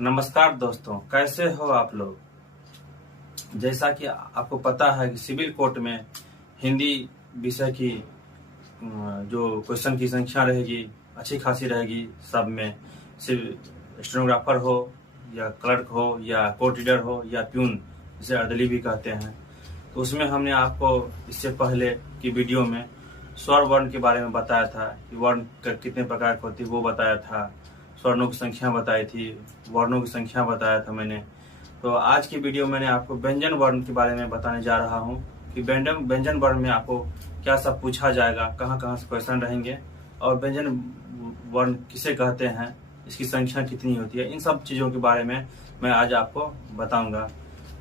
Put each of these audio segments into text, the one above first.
नमस्कार दोस्तों, कैसे हो आप लोग। जैसा कि आपको पता है कि सिविल कोर्ट में हिंदी विषय की जो क्वेश्चन की संख्या रहेगी अच्छी खासी रहेगी। सब में सिर्फ स्टेनोग्राफर हो या क्लर्क हो या कोर्ट रीडर हो या प्यून, जिसे अर्दली भी कहते हैं, तो उसमें हमने आपको इससे पहले की वीडियो में स्वर वर्ण के बारे में बताया था कि वर्ण कितने प्रकार के होती है, वो बताया था। स्वर्णों की संख्या बताई थी, वर्णों की संख्या बताया था मैंने। तो आज की वीडियो मैंने आपको व्यंजन वर्ण के बारे में बताने जा रहा हूँ कि व्यंजन वर्ण में आपको क्या सब पूछा जाएगा, कहाँ कहाँ से क्वेश्चन रहेंगे और व्यंजन वर्ण किसे कहते हैं, इसकी संख्या कितनी होती है, इन सब चीज़ों के बारे में मैं आज आपको बताऊंगा।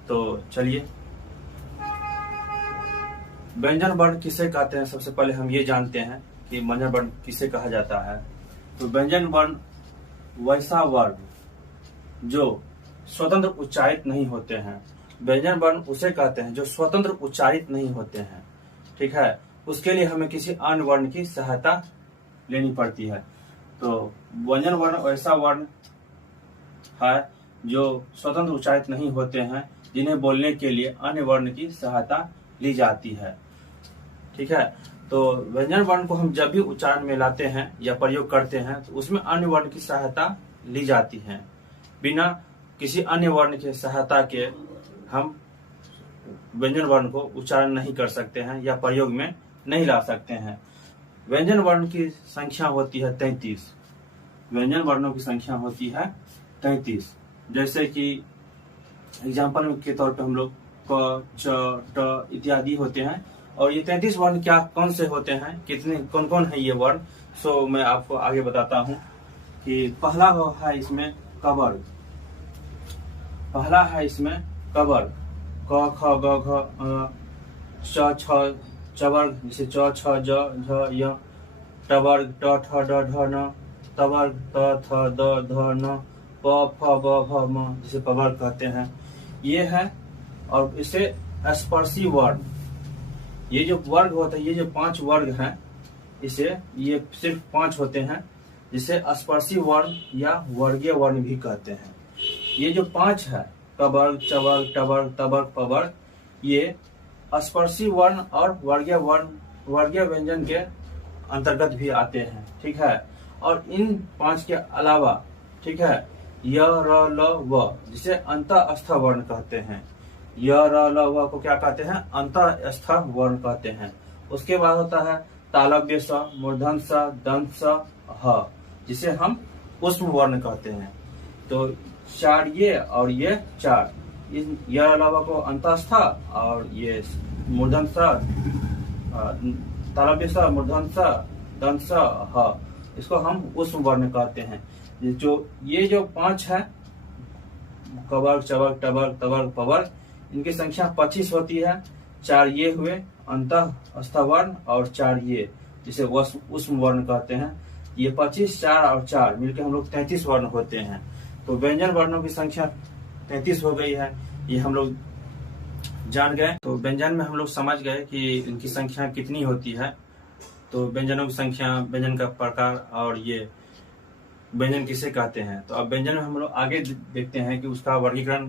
तो चलिए, व्यंजन वर्ण किसे कहते हैं, सबसे पहले हम ये जानते हैं कि व्यंजन वर्ण किसे कहा जाता है। तो व्यंजन वर्ण वैसा वर्ण जो स्वतंत्र उच्चारित नहीं होते हैं। व्यंजन वर्ण उसे कहते हैं जो स्वतंत्र उच्चारित नहीं होते हैं, ठीक है। उसके लिए हमें किसी अन्य वर्ण की सहायता लेनी पड़ती है। तो व्यंजन वर्ण वैसा वर्ण है जो स्वतंत्र उच्चारित नहीं होते हैं, जिन्हें बोलने के लिए अन्य वर्ण की सहायता ली जाती है, ठीक है। तो व्यंजन वर्ण को हम जब भी उच्चारण में लाते हैं या प्रयोग करते हैं तो उसमें अन्य वर्ण की सहायता ली जाती है। बिना किसी अन्य वर्ण की सहायता के हम व्यंजन वर्ण को उच्चारण नहीं कर सकते हैं या प्रयोग में नहीं ला सकते हैं। व्यंजन वर्ण की संख्या होती है 33। व्यंजन वर्णों की संख्या होती है 33। जैसे कि एग्जाम्पल के तौर पे हम लोग क, च, ट इत्यादि होते हैं। और ये 33 वर्ण क्या कौन से होते हैं, कितने कौन कौन है ये वर्ण, सो मैं आपको आगे बताता हूँ। कि पहला है इसमें कवर्ग। पहला है इसमें कवर्ग, क ख ग घ च छ चवर्ग, जैसे च छ ज झ य। टवर्ग ट ठ ड ढ न। तवर्ग त थ द ध न। प फ ब भ म, जिसे पवर्ग कहते हैं, ये है। और इसे स्पर्शी वर्ण, ये जो वर्ग होता है, ये जो 5 वर्ग हैं, इसे ये सिर्फ 5 होते हैं, जिसे स्पर्शी वर्ण या वर्गीय वर्ण भी कहते हैं। ये जो 5 है, कवर्ग, चवर्ग, टवर्ग, तवर्ग, पवर्ग, ये स्पर्शी वर्ण और वर्गीय व्यंजन के अंतर्गत भी आते हैं, ठीक है। और इन 5 के अलावा, ठीक है, य र ल व, जिसे अंतःस्थ वर्ण कहते हैं। य र ल व को क्या कहते हैं, अंतःस्थ वर्ण कहते हैं। उसके बाद होता है तालव्य स, मूर्धन्य स, दंत स, ह, जिसे हम उष्म वर्ण कहते हैं। तो 4 ये और ये 4, य र ल व को अंतःस्थ और ये मूर्धन्य स, तालव्य स, मूर्धन्य स, दंत स, ह, इसको हम उष्म वर्ण कहते हैं। जो ये जो 5 है, कवर्ग, चवर्ग, टवर्ग, तवर्ग, पवर्ग, इनकी संख्या 25 होती है। 4 ये हुए अंतःस्थ वर्ण और 4 ये, जिसे उष्म वर्ण कहते हैं। ये 25, 4 और 4 मिलकर हम लोग 33 वर्ण होते हैं। तो व्यंजन वर्णों की संख्या 33 हो गई है, ये हम लोग जान गए। तो व्यंजन में हम लोग समझ गए कि इनकी संख्या कितनी होती है। तो व्यंजनों की संख्या, व्यंजन का प्रकार और ये व्यंजन किसे कहते हैं। तो अब व्यंजन में हम लोग आगे देखते हैं कि उसका वर्गीकरण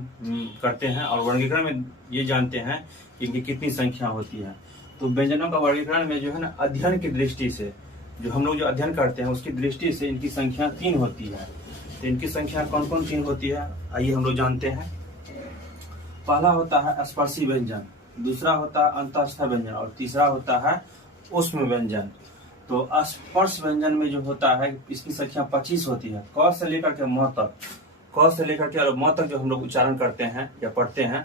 करते हैं और वर्गीकरण में ये जानते हैं कि इनकी कितनी संख्या होती है। तो व्यंजनों का वर्गीकरण में जो है ना, अध्ययन की दृष्टि से, जो हम लोग जो अध्ययन करते हैं उसकी दृष्टि से इनकी संख्या 3 होती है। तो इनकी संख्या कौन कौन 3 होती है, आइए हम लोग जानते हैं। पहला होता है स्पर्शी व्यंजन, दूसरा होता है अंतःस्थ व्यंजन और तीसरा होता है उष्म व्यंजन। तो स्पर्श व्यंजन में जो होता है, इसकी संख्या 25 होती है। क से लेकर के म तक, क से लेकर के म तक जो हम लोग उच्चारण करते हैं या पढ़ते हैं,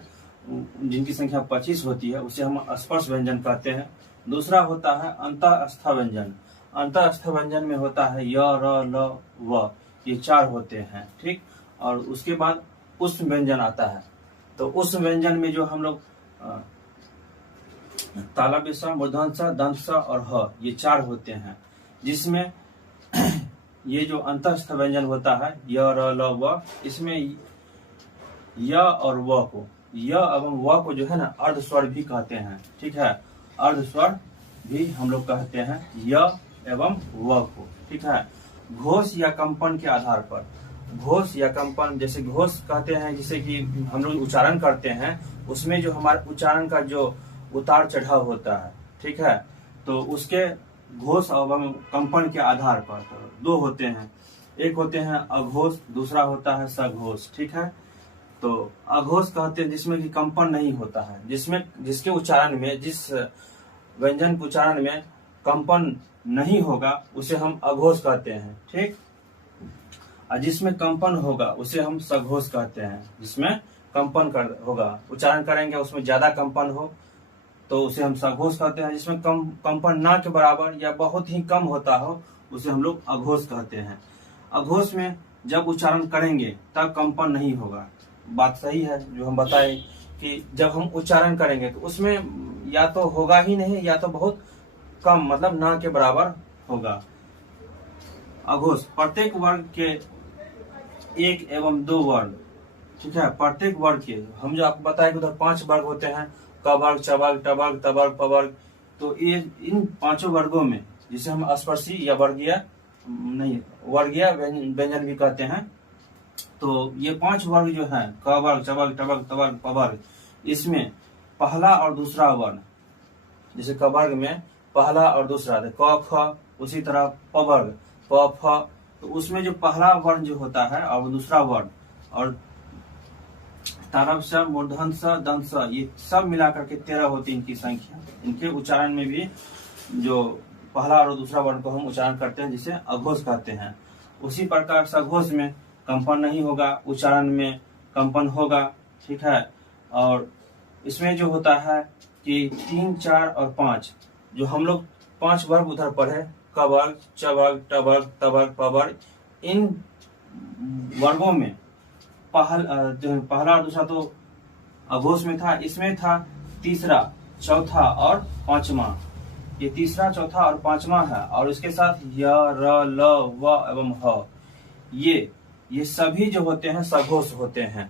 जिनकी संख्या 25 होती है, उसे हम स्पर्श व्यंजन कहते हैं। दूसरा होता है अंतःस्थ व्यंजन। अंतःस्थ व्यंजन में होता है य, र, ल, व, ये 4 होते हैं, ठीक। और उसके बाद उष्म व्यंजन आता है। तो उष्म व्यंजन में जो हम लोग तालव्य स, मूर्धन्य स, दंत स और ह, ये 4 होते हैं। जिसमें ये जो अंतःस्थ व्यंजन होता है य, र, ल, व, इसमें य और व को, य एवं व को जो है ना, अर्ध स्वर भी कहते हैं, ठीक है। अर्ध स्वर भी हम लोग कहते हैं य एवं व को, ठीक है। घोष या कंपन के आधार पर घोष या कंपन, जैसे घोष कहते हैं जिसे कि हम लोग उच्चारण करते हैं, उसमें जो हमारे उच्चारण का जो उतार चढ़ाव होता है, ठीक है, तो उसके घोष और कंपन के आधार पर दो होते हैं। एक होते हैं अघोष, दूसरा होता है सघोष, ठीक है। तो अघोष कहते हैं जिसमें कि कंपन नहीं होता है, जिसके उच्चारण में, जिस व्यंजन के उच्चारण में कंपन नहीं होगा उसे हम अघोष कहते हैं, ठीक। और जिसमें कंपन होगा उसे हम सघोष कहते हैं। जिसमें कंपन होगा, उच्चारण करेंगे उसमें ज्यादा कंपन हो तो उसे हम सघोष कहते हैं। जिसमें कंपन ना के बराबर या बहुत ही कम होता हो उसे हम लोग अघोष कहते हैं। अघोष में जब उच्चारण करेंगे तब कंपन नहीं होगा। बात सही है जो हम बताए कि जब हम उच्चारण करेंगे तो उसमें या तो होगा ही नहीं या तो बहुत कम, मतलब ना के बराबर होगा। अघोष प्रत्येक वर्ग के एक एवं दो वर्ण, ठीक है। प्रत्येक वर्ग के, हम जो आपको बताए कि उधर 5 वर्ग होते हैं, क वर्ग, च वर्ग, ट वर्ग, त वर्ग, प वर्ग। तो ये इन 5 वर्गों में जिसे हम स्पर्शी या वर्गीय व्यंजन भी कहते हैं, तो ये 5 वर्ग जो है, क वर्ग, च वर्ग, ट वर्ग, त वर्ग, प वर्ग, इसमें पहला और दूसरा वर्ण, जैसे क वर्ग में पहला और दूसरा, क ख, उसी तरह प वर्ग प फ, तो उसमें जो पहला वर्ण जो होता है और दूसरा वर्ण और तारव स, मूर्धन स, दंत स, ये सब मिलाकर के 13 होती है इनकी संख्या। इनके उच्चारण में भी जो पहला और दूसरा वर्ण को हम उच्चारण करते हैं जिसे अघोष कहते हैं। उसी प्रकार सघोष में कंपन नहीं होगा, उच्चारण में कंपन होगा, ठीक है। और इसमें जो होता है कि 3, 4 और 5, जो हम लोग 5 वर्ग उधर पढ़े, क वर्ग, च वर्ग, ट वर्ग, त वर्ग, प वर्ग, इन वर्गों में पहला और दूसरा तो अघोष में था, इसमें था तीसरा, चौथा और पांचवा। ये तीसरा, चौथा और पांचवा है, और इसके साथ य, र, ल, व एवं ह, ये सभी जो होते हैं सघोष होते हैं,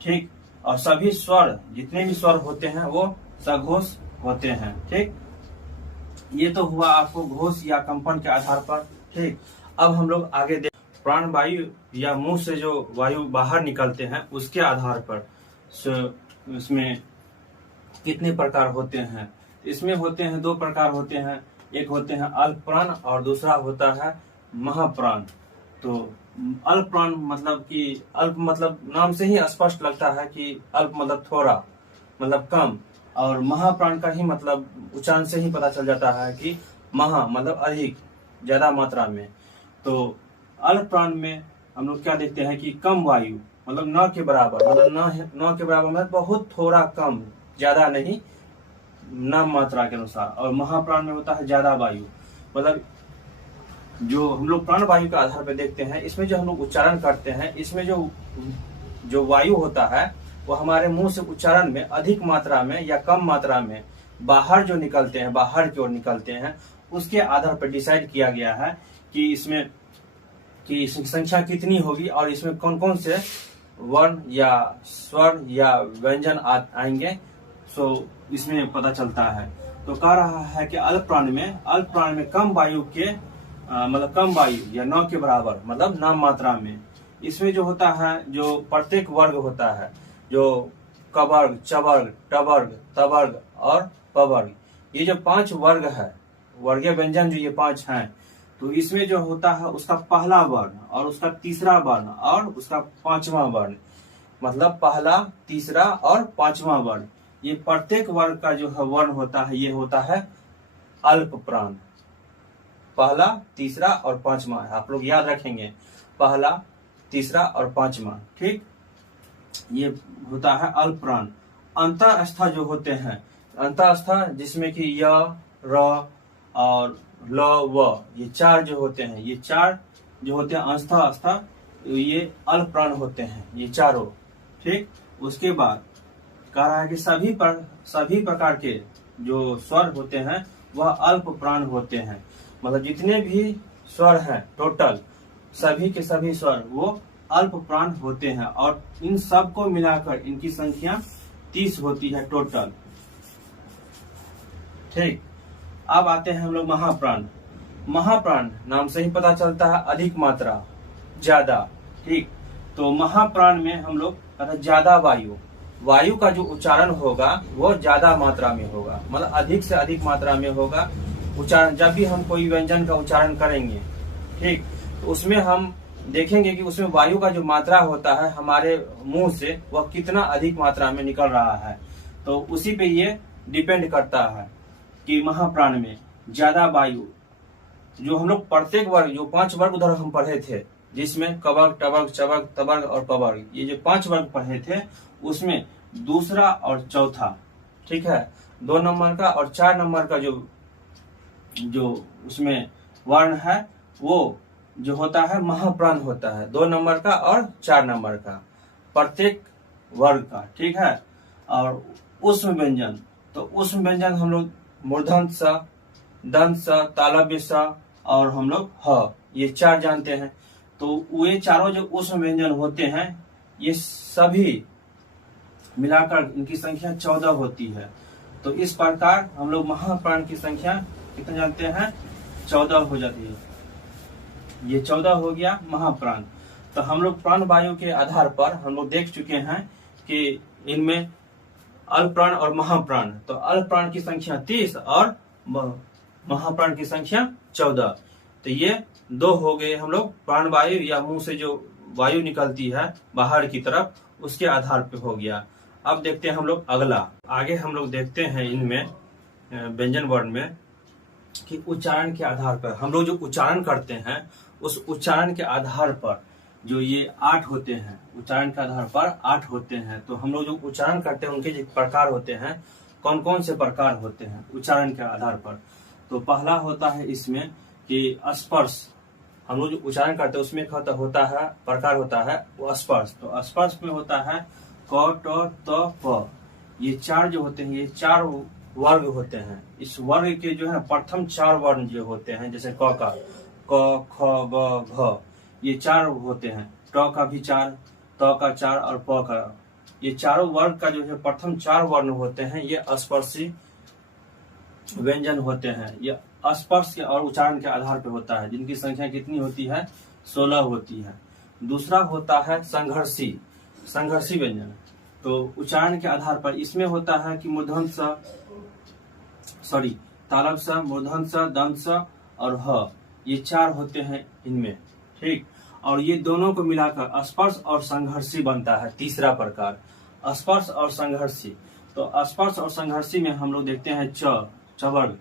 ठीक। और सभी स्वर, जितने भी स्वर होते हैं वो सघोष होते हैं, ठीक। ये तो हुआ आपको घोष या कंपन के आधार पर, ठीक। अब हम लोग आगे देख प्राण वायु या मुंह से जो वायु बाहर निकलते हैं उसके आधार पर इसमें कितने प्रकार होते हैं। इसमें होते हैं 2 प्रकार होते हैं, एक होते हैं अल्प प्राण और दूसरा होता है महाप्राण। तो अल्प प्राण मतलब कि अल्प मतलब नाम से ही स्पष्ट लगता है कि अल्प मतलब थोड़ा, मतलब कम, और महाप्राण का ही मतलब उच्चारण से ही पता चल जाता है कि महा मतलब अधिक, ज्यादा मात्रा में। तो अल्प प्राण में हम लोग क्या देखते हैं कि कम वायु, मतलब न के बराबर, मतलब न के बराबर मतलब बहुत थोड़ा कम, ज्यादा नहीं, नाम मात्रा के अनुसार। और महाप्राण में होता है ज्यादा वायु, मतलब जो हम लोग प्राण वायु के आधार पर देखते हैं, इसमें जो हम लोग उच्चारण करते हैं, इसमें जो वायु होता है वो हमारे मुंह से उच्चारण में अधिक मात्रा में या कम मात्रा में बाहर जो निकलते हैं, बाहर की ओर निकलते हैं, उसके आधार पर डिसाइड किया गया है कि इसमें की संख्या कितनी होगी और इसमें कौन कौन से वर्ण या स्वर या व्यंजन आएंगे, सो इसमें पता चलता है। तो कह रहा है कि अल्प प्राण में कम वायु के मतलब कम वायु या न के बराबर, मतलब नाम मात्रा में। इसमें जो होता है, जो प्रत्येक वर्ग होता है, जो क वर्ग, च वर्ग, ट वर्ग, त वर्ग और प वर्ग, ये जो 5 वर्ग है, वर्गीय व्यंजन जो ये 5 हैं, तो इसमें जो होता है उसका पहला वर्ण और उसका तीसरा वर्ण और उसका 5वां वर्ण, मतलब पहला, तीसरा और 5वां वर्ण, ये प्रत्येक वर्ग का जो है वर्ण होता है, ये होता है अल्प प्राण। पहला, तीसरा और 5वां, आप लोग याद रखेंगे, पहला, तीसरा और 5वां, ठीक। ये होता है अल्प प्राण। अंतःस्थ जो होते हैं, अंतःस्थ जिसमें कि य, र और ल, व, ये 4 जो होते हैं, ये 4 जो होते हैं अंतःस्थ, ये अल्प प्राण होते हैं, ये चारों, ठीक। उसके बाद कह रहा है कि सभी प्रकार के जो स्वर होते हैं वह अल्प प्राण होते हैं, मतलब जितने भी स्वर हैं टोटल, सभी के सभी स्वर वो अल्प प्राण होते हैं, और इन सब को मिलाकर इनकी संख्या 30 होती है टोटल, ठीक। अब आते हैं हम लोग महाप्राण। महाप्राण नाम से ही पता चलता है अधिक मात्रा, ज्यादा, ठीक। तो महाप्राण में हम लोग ज्यादा वायु का जो उच्चारण होगा वो ज्यादा मात्रा में होगा, मतलब अधिक से अधिक मात्रा में होगा उच्चारण। जब भी हम कोई व्यंजन का उच्चारण करेंगे, ठीक, तो उसमें हम देखेंगे कि उसमें वायु का जो मात्रा होता है हमारे मुंह से वह कितना अधिक मात्रा में निकल रहा है। तो उसी पे ये डिपेंड करता है कि महाप्राण में ज्यादा वायु, जो हम लोग प्रत्येक वर्ग, जो 5 वर्ग उधर हम पढ़े थे, जिसमें कवर्ग, टवर्ग, चवर्ग, तवर्ग और पवर्ग, ये जो 5 वर्ग पढ़े थे, उसमें दूसरा और चौथा, ठीक है, 2 नंबर का और 4 नंबर का जो उसमें वर्ण है वो जो होता है महाप्राण होता है, 2 नंबर का और 4 नंबर का प्रत्येक वर्ग का, ठीक है। और उष्म व्यंजन, तो उष्म व्यंजन हम लोग मूर्धन्य स, दंत स, तालव्य स और हम लोग ह, ये 4 जानते हैं। तो ये चारों जो उष्म व्यंजन होते हैं, ये सभी मिलाकर इनकी संख्या 14 होती है। तो इस प्रकार हम लोग महाप्राण की संख्या कितना जानते हैं, 14 हो जाती है। ये 14 हो गया महाप्राण। तो हम लोग प्राण वायु के आधार पर हम लोग देख चुके हैं कि इनमें अल्पप्राण और महाप्राण, तो अल्पप्राण की संख्या 30 और महाप्राण की संख्या 14। तो ये 2 हो गए हम लोग प्राण वायु, या मुंह से जो वायु निकलती है बाहर की तरफ, उसके आधार पे हो गया। अब देखते हैं हम लोग अगला, आगे हम लोग देखते हैं इनमें व्यंजन वर्ण में कि उच्चारण के आधार पर हम लोग जो उच्चारण करते हैं, उस उच्चारण के आधार पर जो ये 8 होते हैं, उच्चारण के आधार पर 8 होते हैं। तो हम लोग जो उच्चारण करते हैं उनके जो प्रकार होते हैं, कौन कौन से प्रकार होते हैं उच्चारण के आधार पर। तो पहला होता है इसमें कि स्पर्श, हम लोग जो उच्चारण करते हैं उसमें होता है प्रकार होता है वो स्पर्श। तो स्पर्श में होता है क, ट, त, प, ये 4 जो होते हैं, ये 4 वर्ग होते हैं। इस वर्ग के जो है प्रथम 4 वर्ण जो होते हैं, जैसे क का क, ख, ग, घ, ये 4 होते हैं, ट का भी 4, त का 4 और प का, ये चारों वर्ग का जो है प्रथम 4 वर्ण होते हैं, ये स्पर्शी व्यंजन होते हैं। ये स्पर्श के और उच्चारण के आधार पर होता है, जिनकी संख्या कितनी होती है, 16 होती है। दूसरा होता है संघर्षी व्यंजन। तो उच्चारण के आधार पर इसमें होता है कि मूर्धन्य स, तालव्य स, मूर्धन्य स, दंत स और ह, ये 4 होते हैं इनमें, ठीक। और ये दोनों को मिलाकर स्पर्श और संघर्षी बनता है तीसरा प्रकार, स्पर्श और संघर्षी। तो स्पर्श और संघर्षी में हम लोग देखते हैं चवर्ग।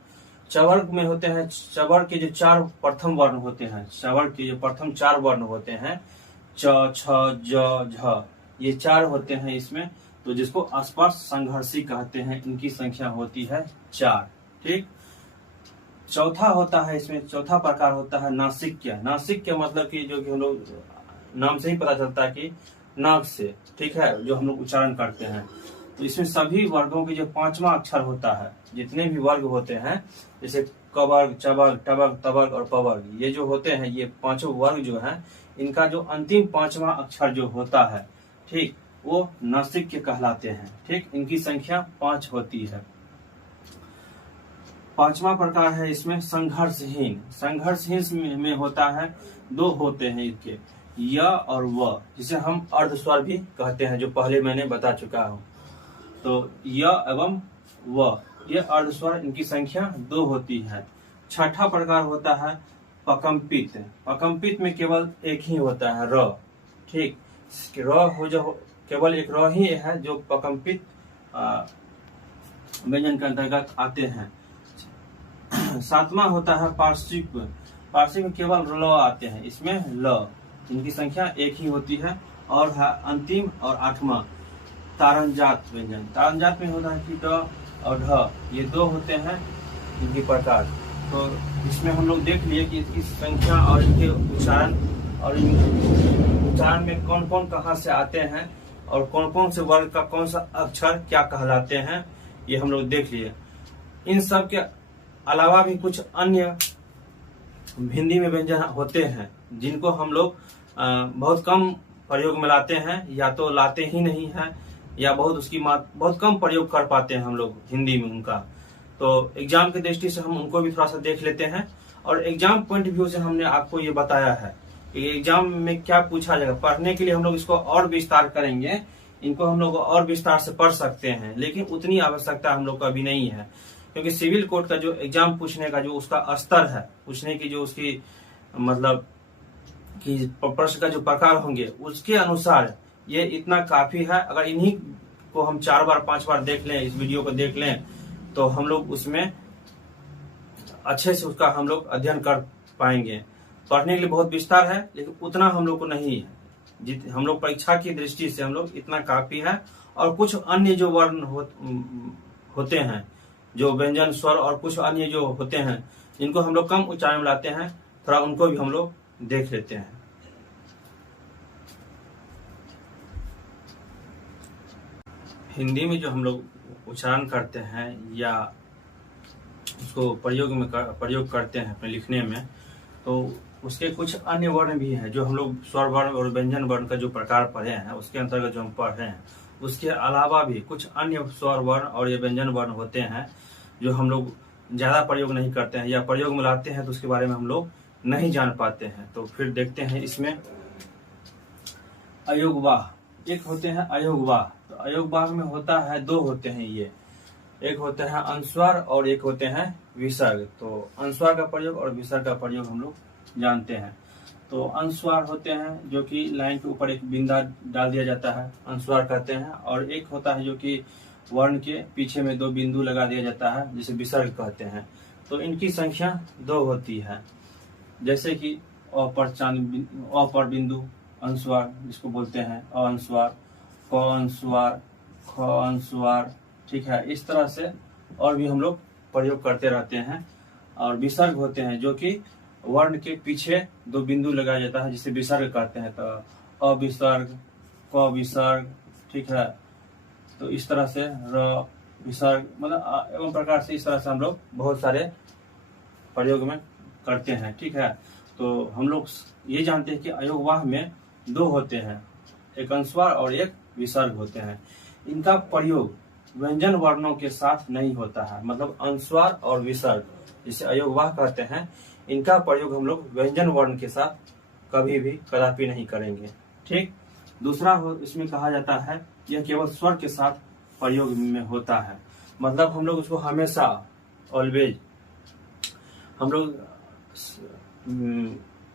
चवर्ग में होते हैं, चवर्ग के जो 4 प्रथम वर्ण होते हैं, चवर्ग के जो प्रथम 4 वर्ण होते हैं, च, छ, ज, झ, ये 4 होते हैं इसमें। तो जिसको स्पर्श संघर्षी कहते हैं, इनकी संख्या होती है 4, ठीक। चौथा होता है इसमें, चौथा प्रकार होता है नासिक्य। नासिक्य मतलब कि जो कि हम लोग नाम से ही पता चलता है कि नाक से, ठीक है, जो हम लोग उच्चारण करते हैं। तो इसमें सभी वर्गों के जो 5वां अक्षर होता है, जितने भी वर्ग होते हैं, जैसे कवर्ग, चवर्ग, टवर्ग, तवर्ग और पवर्ग, ये जो होते हैं, ये 5 वर्ग जो है, इनका जो अंतिम 5वां अक्षर जो होता है, ठीक, वो नासिक्य कहलाते हैं, ठीक। इनकी संख्या 5 होती है। 5वां प्रकार है इसमें संघर्षहीन। संघर्षहीन में होता है 2 होते हैं इसके, य और व, जिसे हम अर्धस्वर भी कहते हैं, जो पहले मैंने बता चुका हूँ। तो य एवं व, ये अर्धस्वर, इनकी संख्या 2 होती है। छठा प्रकार होता है पकंपित। पकंपित में केवल एक ही होता है र, ठीक। र हो जो केवल एक र ही है जो पकंपित व्यंजन के अंतर्गत आते हैं। 7वां होता है पार्श्विक। पार्श्विक में केवल ल आते हैं, इसमें ल, इनकी संख्या 1 ही होती है। और है अंतिम और 8वां तारंजात व्यंजन। तारंजात में होता है कि ट और ढ, ये 2 होते हैं इनकी प्रकार। तो इसमें हम लोग देख लिए कि इसकी संख्या और इनके उच्चारण, और उच्चारण में कौन कौन कहाँ से आते हैं और कौन कौन से वर्ग का कौन सा अक्षर क्या कहलाते हैं, ये हम लोग देख लिए। इन सब के अलावा भी कुछ अन्य हिंदी में व्यंजन होते हैं, जिनको हम लोग बहुत कम प्रयोग में लाते हैं, या तो लाते ही नहीं हैं, या बहुत कम प्रयोग कर पाते हैं हम लोग हिंदी में उनका। तो एग्जाम की दृष्टि से हम उनको भी थोड़ा सा देख लेते हैं, और एग्जाम पॉइंट ऑफ व्यू से हमने आपको ये बताया है एग्जाम में क्या पूछा जाएगा, पढ़ने के लिए हम लोग इसको और विस्तार करेंगे, इनको हम लोग और विस्तार से पढ़ सकते हैं, लेकिन उतनी आवश्यकता हम लोग को अभी नहीं है, क्योंकि सिविल कोड का जो एग्जाम पूछने का जो उसका स्तर है, पूछने की जो उसकी मतलब कि प्रश्न का जो प्रकार होंगे उसके अनुसार ये इतना काफी है। अगर इन्हीं को हम 4 बार 5 बार देख लें, इस वीडियो को देख लें, तो हम लोग उसमें अच्छे से उसका हम लोग अध्ययन कर पाएंगे। पढ़ने के लिए बहुत विस्तार है, लेकिन उतना हम लोग को नहीं है। हम लोग परीक्षा की दृष्टि से हम लोग इतना काफी है। और कुछ अन्य जो वर्ण होते हैं, जो व्यंजन स्वर और कुछ अन्य जो होते हैं जिनको हम लोग कम उच्चारण में लाते हैं, थोड़ा उनको भी हम लोग देख लेते हैं। हिंदी में जो हम लोग उच्चारण करते हैं या उसको प्रयोग करते हैं अपने लिखने में, तो उसके कुछ अन्य वर्ण भी हैं जो हम लोग स्वर वर्ण और व्यंजन वर्ण का जो प्रकार पढ़े हैं उसके अंतर्गत जो हम पढ़ रहे हैं, उसके अलावा भी कुछ अन्य स्वर वर्ण और ये व्यंजन वर्ण होते हैं जो हम लोग ज्यादा प्रयोग नहीं करते हैं या प्रयोग में लाते हैं तो उसके बारे में हम लोग नहीं जान पाते हैं। तो फिर देखते हैं इसमें अयोगवाह, एक होते हैं अयोगवाह। तो अयोगवाह में होता है, 2 होते हैं ये, एक होते हैं अनुस्वार और एक होते हैं विसर्ग। तो अनुस्वार का प्रयोग और विसर्ग का प्रयोग हम लोग जानते हैं। तो अनुस्वार होते हैं जो कि लाइन के ऊपर एक बिंदा डाल दिया जाता है, अनुस्वार कहते हैं। और एक होता है जो कि वर्ण के पीछे में 2 बिंदु लगा दिया जाता है, जिसे विसर्ग कहते हैं। तो इनकी संख्या 2 होती है, जैसे कि अ पर बिंदु अनुस्वार जिसको बोलते हैं अ अनुस्वार, क अनुस्वार, ख अनुस्वार, ठीक है। इस तरह से और भी हम लोग प्रयोग करते रहते हैं। और विसर्ग होते हैं जो कि वर्ण के पीछे 2 बिंदु लगाया जाता है, जिसे विसर्ग कहते हैं। तो अविसर्ग, क विसर्ग, ठीक है। तो इस तरह से र विसर्ग, मतलब एवं प्रकार से इस तरह से हम लोग बहुत सारे प्रयोग में करते हैं, ठीक है। तो हम लोग ये जानते हैं कि अयोगवाह में 2 होते हैं, एक अनुस्वार और एक विसर्ग होते हैं। इनका प्रयोग व्यंजन वर्णों के साथ नहीं होता है, मतलब अनुस्वार और विसर्ग जिसे अयोगवाह कहते हैं, इनका प्रयोग हम लोग व्यंजन वर्ण के साथ कभी भी कदापि नहीं करेंगे, ठीक। दूसरा इसमें कहा जाता है यह केवल स्वर के साथ प्रयोग में होता है, मतलब हम लोग उसको हमेशा ऑलवेज हम लोग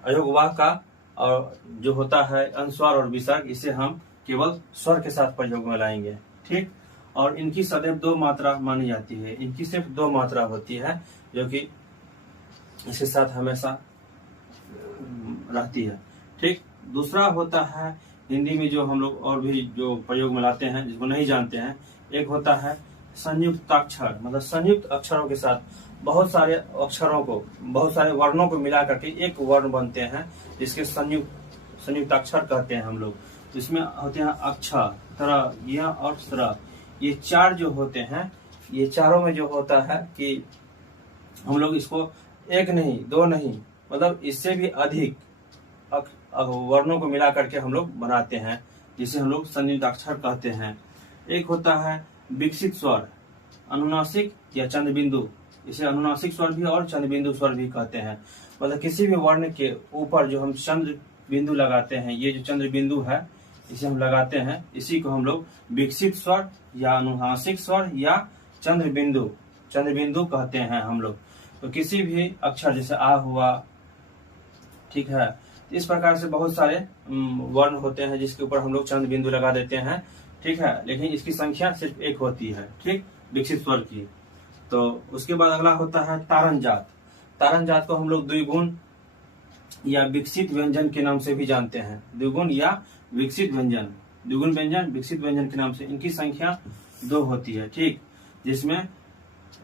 अयोगवाह का और जो होता है अनुस्वार और विसर्ग, इसे हम केवल स्वर के साथ प्रयोग में लाएंगे, ठीक। और इनकी सदैव 2 मात्रा मानी जाती है, इनकी सिर्फ 2 मात्रा होती है जो कि इसके साथ हमेशा रहती है, ठीक। दूसरा होता है हिंदी में जो हम लोग और भी जो प्रयोग में लाते हैं जिसको नहीं जानते हैं, एक होता है संयुक्ताक्षर, मतलब संयुक्त अक्षरों के साथ बहुत सारे अक्षरों को, बहुत सारे वर्णों को मिला करके एक वर्ण बनते हैं, जिसके संयुक्ताक्षर कहते हैं हम लोग। तो इसमें होते हैं अक्षर, तरह, यह और स्र, ये 4 जो होते हैं, ये चारों में जो होता है कि हम लोग इसको 1 नहीं 2 नहीं, मतलब इससे भी अधिक वर्णों को मिला करके हम लोग बनाते हैं, जिसे हम लोग संयुक्ताक्षर कहते हैं। एक होता है विकसित स्वर, अनुनासिक या चंद्र बिंदु, इसे अनुनासिक स्वर भी और चंद्र बिंदु स्वर भी कहते हैं। मतलब किसी भी वर्ण के ऊपर जो हम चंद्र बिंदु लगाते हैं, ये जो चंद्र बिंदु है इसे हम लगाते हैं, इसी को हम लोग विकसित स्वर या अनुनासिक स्वर या चंद्र बिंदु कहते हैं हम लोग। तो किसी भी अक्षर जैसे आ हुआ, ठीक है, इस प्रकार से बहुत सारे वर्ण होते हैं जिसके ऊपर हम लोग चंद्र बिंदु लगा देते हैं, ठीक है। लेकिन इसकी संख्या सिर्फ 1 होती है, ठीक, विकसित स्वर की। तो उसके बाद अगला होता है तारण जात। तारण जात को हम लोग द्विगुण या विकसित व्यंजन के नाम से भी जानते हैं, द्विगुण या विकसित व्यंजन, द्विगुण व्यंजन विकसित व्यंजन के नाम से। इनकी संख्या 2 होती है, ठीक, जिसमें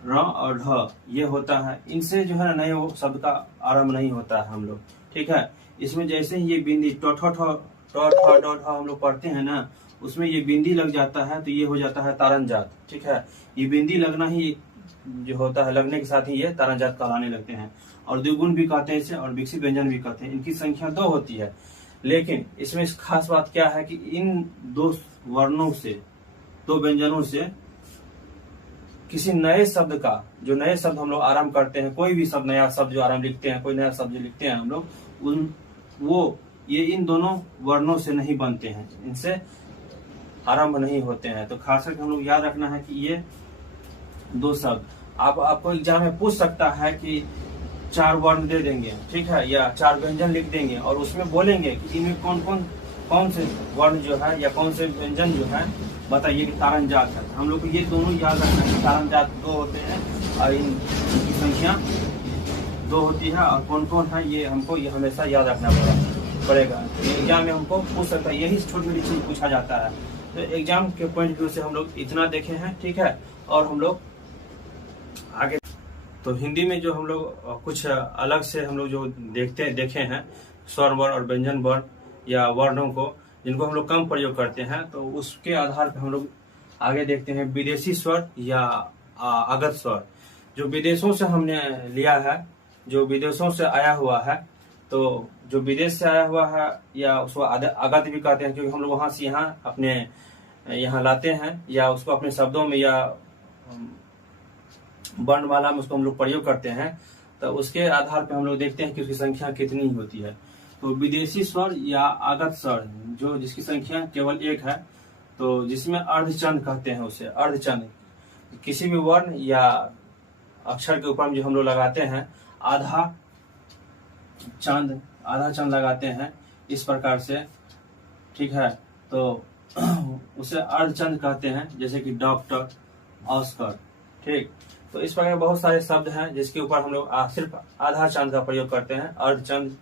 र और ढ ये होता है। इनसे जो है नए शब्द का आरंभ नहीं होता है हम लोग, ठीक है। इसमें जैसे ही ये बिंदी ट हम लोग पढ़ते हैं ना, उसमें ये बिंदी लग जाता है तो ये हो जाता है तारण जात, ठीक है। ये बिंदी लगना ही जो होता है, लगने के साथ ही ये तारण जात कहलाने लगते हैं। और द्विगुण भी कहते हैं इसे और विकसित व्यंजन भी कहते हैं। इनकी संख्या 2 होती है, लेकिन इसमें खास बात क्या है कि इन 2 वर्णों से, 2 व्यंजनों से किसी नए शब्द का, जो नए शब्द हम लोग आरंभ करते हैं, कोई भी शब्द, नया शब्द जो आरंभ लिखते हैं, कोई नया शब्द लिखते हैं हम लोग, वो ये इन दोनों वर्णों से नहीं बनते हैं, इनसे आरंभ नहीं होते हैं। तो खास करके हम लोग याद रखना है कि ये दो शब्द आपको एग्जाम में पूछ सकता है कि 4 वर्ण दे देंगे, ठीक है, या 4 व्यंजन लिख देंगे और उसमें बोलेंगे कि इनमें कौन से वर्ण जो है या कौन से व्यंजन जो है बताइए कि तारण जात है। हम लोग को ये दोनों याद रखना है कि तारण जात 2 होते हैं और इनकी संख्या 2 होती है, और कौन कौन है ये हमको ये हमेशा याद रखना पड़ेगा। एग्जाम में हमको पूछ सकता है, यही छोटी छोटी चीज पूछा जाता है। तो एग्जाम के पॉइंट व्यू से हम लोग इतना देखे हैं, ठीक है। और हम लोग आगे तो हिंदी में जो हम लोग कुछ अलग से हम लोग जो देखे हैं स्वर वर्ण और व्यंजन वर्ण या वर्णों को, जिनको हम लोग कम प्रयोग करते हैं, तो उसके आधार पर हम लोग आगे देखते हैं विदेशी स्वर या आगत स्वर। जो विदेशों से हमने लिया है, जो विदेशों से आया हुआ है, तो जो विदेश से आया हुआ है या उसको आगत भी कहते हैं, क्योंकि हम लोग वहां से यहाँ लाते हैं या उसको अपने शब्दों में या वर्णमाला में उसको हम लोग प्रयोग करते हैं। तो उसके आधार पर हम लोग देखते हैं कि उसकी संख्या कितनी होती है। तो विदेशी स्वर या आगत स्वर जो जिसकी संख्या केवल 1 है, तो जिसमें अर्धचंद कहते हैं उसे, अर्धचंद किसी भी वर्ण या अक्षर के ऊपर जो हम लोग लगाते हैं आधा चंद लगाते हैं इस प्रकार से, ठीक है। तो उसे अर्धचंद कहते हैं, जैसे कि डॉक्टर, ऑस्कर, ठीक। तो इस प्रकार बहुत सारे शब्द हैं जिसके ऊपर हम लोग सिर्फ आधा चांद का प्रयोग करते हैं, अर्धचंद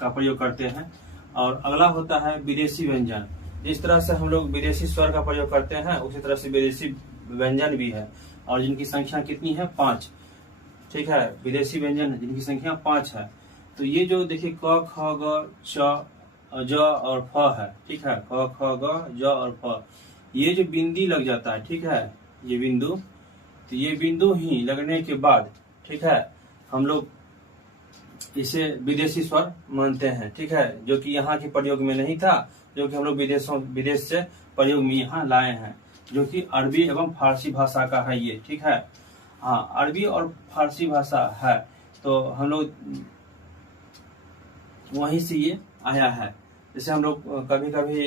का प्रयोग करते हैं। और अगला होता है विदेशी व्यंजन। जिस तरह से हम लोग विदेशी स्वर का प्रयोग करते हैं, उसी तरह से विदेशी व्यंजन भी है, और जिनकी संख्या कितनी है? 5, ठीक है। विदेशी व्यंजन जिनकी संख्या 5 है। तो ये जो देखिए क, ख, ग, च, ज और फ है, ठीक है। क, ख, ग, ज और फ, ये जो बिंदी लग जाता है, ठीक है, ये बिंदु, तो ये बिंदु ही लगने के बाद, ठीक है, हम लोग इसे विदेशी स्वर मानते हैं, ठीक है, जो कि यहाँ के प्रयोग में नहीं था, जो कि हम लोग विदेश से प्रयोग में यहाँ लाए हैं, जो कि अरबी एवं फारसी भाषा का है ये, ठीक है। हाँ, अरबी और फारसी भाषा है, तो हम लोग वहीं से ये आया है। जैसे हम लोग कभी कभी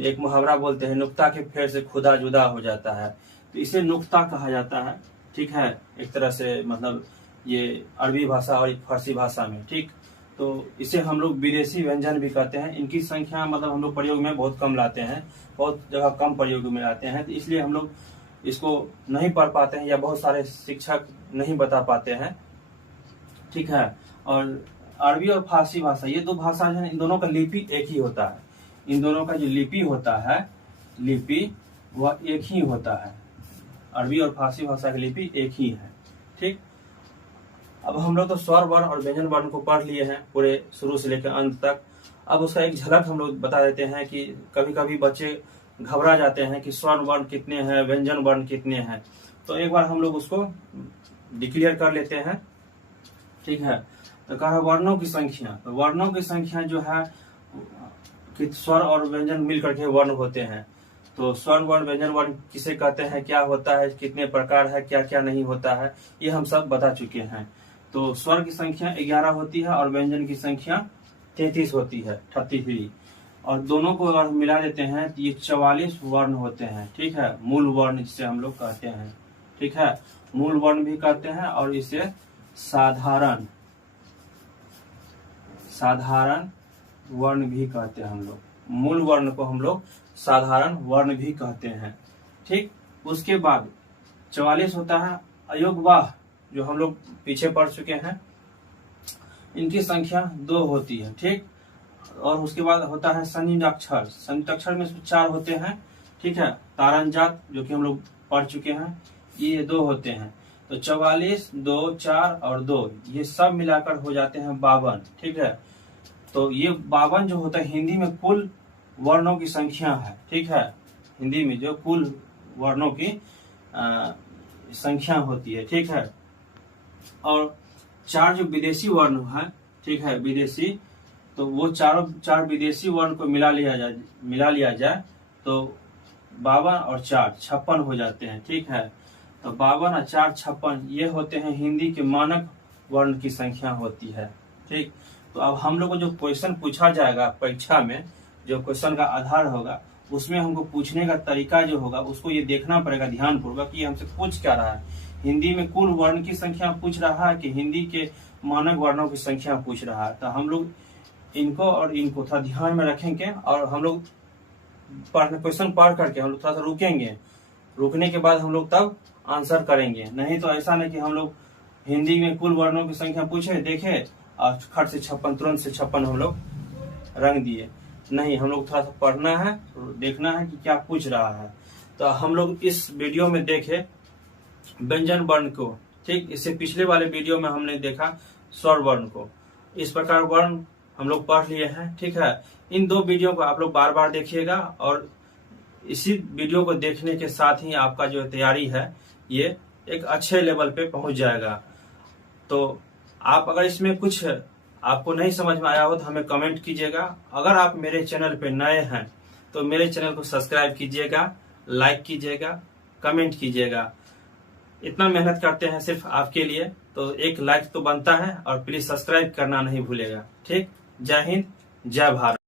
एक मुहावरा बोलते हैं, नुक्ता के फेर से खुदा जुदा हो जाता है, तो इसे नुक्ता कहा जाता है, ठीक है, एक तरह से, मतलब ये अरबी भाषा और फारसी भाषा में, ठीक। तो इसे हम लोग विदेशी व्यंजन भी कहते हैं। इनकी संख्या मतलब हम लोग प्रयोग में बहुत कम लाते हैं, बहुत जगह कम प्रयोग में लाते हैं, तो इसलिए हम लोग इसको नहीं पढ़ पाते हैं या बहुत सारे शिक्षक नहीं बता पाते हैं, ठीक है। और अरबी और फारसी भाषा, ये 2 भाषा है, इन दोनों का लिपि एक ही होता है। इन दोनों का जो लिपि होता है, लिपि वह एक ही होता है। अरबी और फारसी भाषा की लिपि एक ही है, ठीक। अब हम लोग तो स्वर वर्ण और व्यंजन वर्ण को पढ़ लिए हैं पूरे शुरू से लेकर अंत तक। अब उसका एक झलक हम लोग बता देते हैं कि कभी कभी बच्चे घबरा जाते हैं कि स्वर वर्ण कितने हैं, व्यंजन वर्ण कितने हैं। तो एक बार हम लोग उसको डिक्लेयर कर लेते हैं, ठीक है। तो कहा वर्णों की संख्या, तो वर्णों की संख्या जो है कि स्वर और व्यंजन मिल करके वर्ण होते हैं। तो स्वर वर्ण व्यंजन वर्ण किसे कहते हैं, क्या होता है, कितने प्रकार है, क्या क्या नहीं होता है, ये हम सब बता चुके हैं। तो स्वर की संख्या 11 होती है और व्यंजन की संख्या 33 होती है, 33। और दोनों को अगर मिला देते हैं तो ये 44 वर्ण होते हैं, ठीक है। मूल वर्ण जिसे हम लोग कहते हैं, ठीक है, मूल वर्ण भी कहते हैं, और इसे साधारण वर्ण भी कहते हैं हम लोग। मूल वर्ण को हम लोग साधारण वर्ण भी कहते हैं, ठीक। उसके बाद 44 होता है अयोगवाह, जो हम लोग पीछे पढ़ चुके हैं, इनकी संख्या 2 होती है, ठीक। और उसके बाद होता है संयुक्त अक्षर। संयुक्त अक्षर में 4 होते हैं, ठीक है। तारण जात जो कि हम लोग पढ़ चुके हैं, ये 2 होते हैं। तो 44, 2, 4 और 2, ये सब मिलाकर हो जाते हैं 52, ठीक है। तो ये 52 जो होता है हिंदी में कुल वर्णों की संख्या है, ठीक है। हिंदी में जो कुल वर्णों की संख्या होती है, ठीक है। और 4 जो विदेशी वर्ण है, ठीक है, विदेशी, तो वो 4 विदेशी वर्ण को मिला लिया जाए तो 52 और 4 56 हो जाते हैं, ठीक है। तो 52 और 4 56 ये होते हैं हिंदी के मानक वर्ण की संख्या होती है, ठीक। तो अब हम लोग को जो क्वेश्चन पूछा जाएगा परीक्षा में, जो क्वेश्चन का आधार होगा, उसमें हमको पूछने का तरीका जो होगा उसको ये देखना पड़ेगा ध्यानपूर्वक कि हमसे पूछ क्या रहा है। हिंदी में कुल वर्ण की संख्या पूछ रहा है कि हिंदी के मानक वर्णों की संख्या पूछ रहा है। तो हम लोग इनको और इनको थोड़ा ध्यान में रखेंगे और हम लोग क्वेश्चन पढ़ करके हम लोग थोड़ा सा रुकेंगे, रुकने के बाद हम लोग तब आंसर करेंगे। नहीं तो ऐसा नहीं कि हम लोग हिंदी में कुल वर्णों की संख्या पूछे, देखे और खट से 56 तुरंत से 56 हम लोग रंग दिए। नहीं, हम लोग थोड़ा सा पढ़ना है, देखना है कि क्या पूछ रहा है। तो हम लोग इस वीडियो में देखे व्यंजन वर्ण को, ठीक। इससे पिछले वाले वीडियो में हमने देखा स्वर वर्ण को। इस प्रकार वर्ण हम लोग पढ़ लिए हैं, ठीक है। इन 2 वीडियो को आप लोग बार बार देखिएगा और इसी वीडियो को देखने के साथ ही आपका जो तैयारी है ये एक अच्छे लेवल पे पहुंच जाएगा। तो आप अगर इसमें कुछ आपको नहीं समझ में आया हो तो हमें कमेंट कीजिएगा। अगर आप मेरे चैनल पे नए हैं तो मेरे चैनल को सब्सक्राइब कीजिएगा, लाइक कीजिएगा, कमेंट कीजिएगा। इतना मेहनत करते हैं सिर्फ आपके लिए, तो एक लाइक तो बनता है और प्लीज सब्सक्राइब करना नहीं भूलेगा, ठीक। जय हिंद, जय भारत।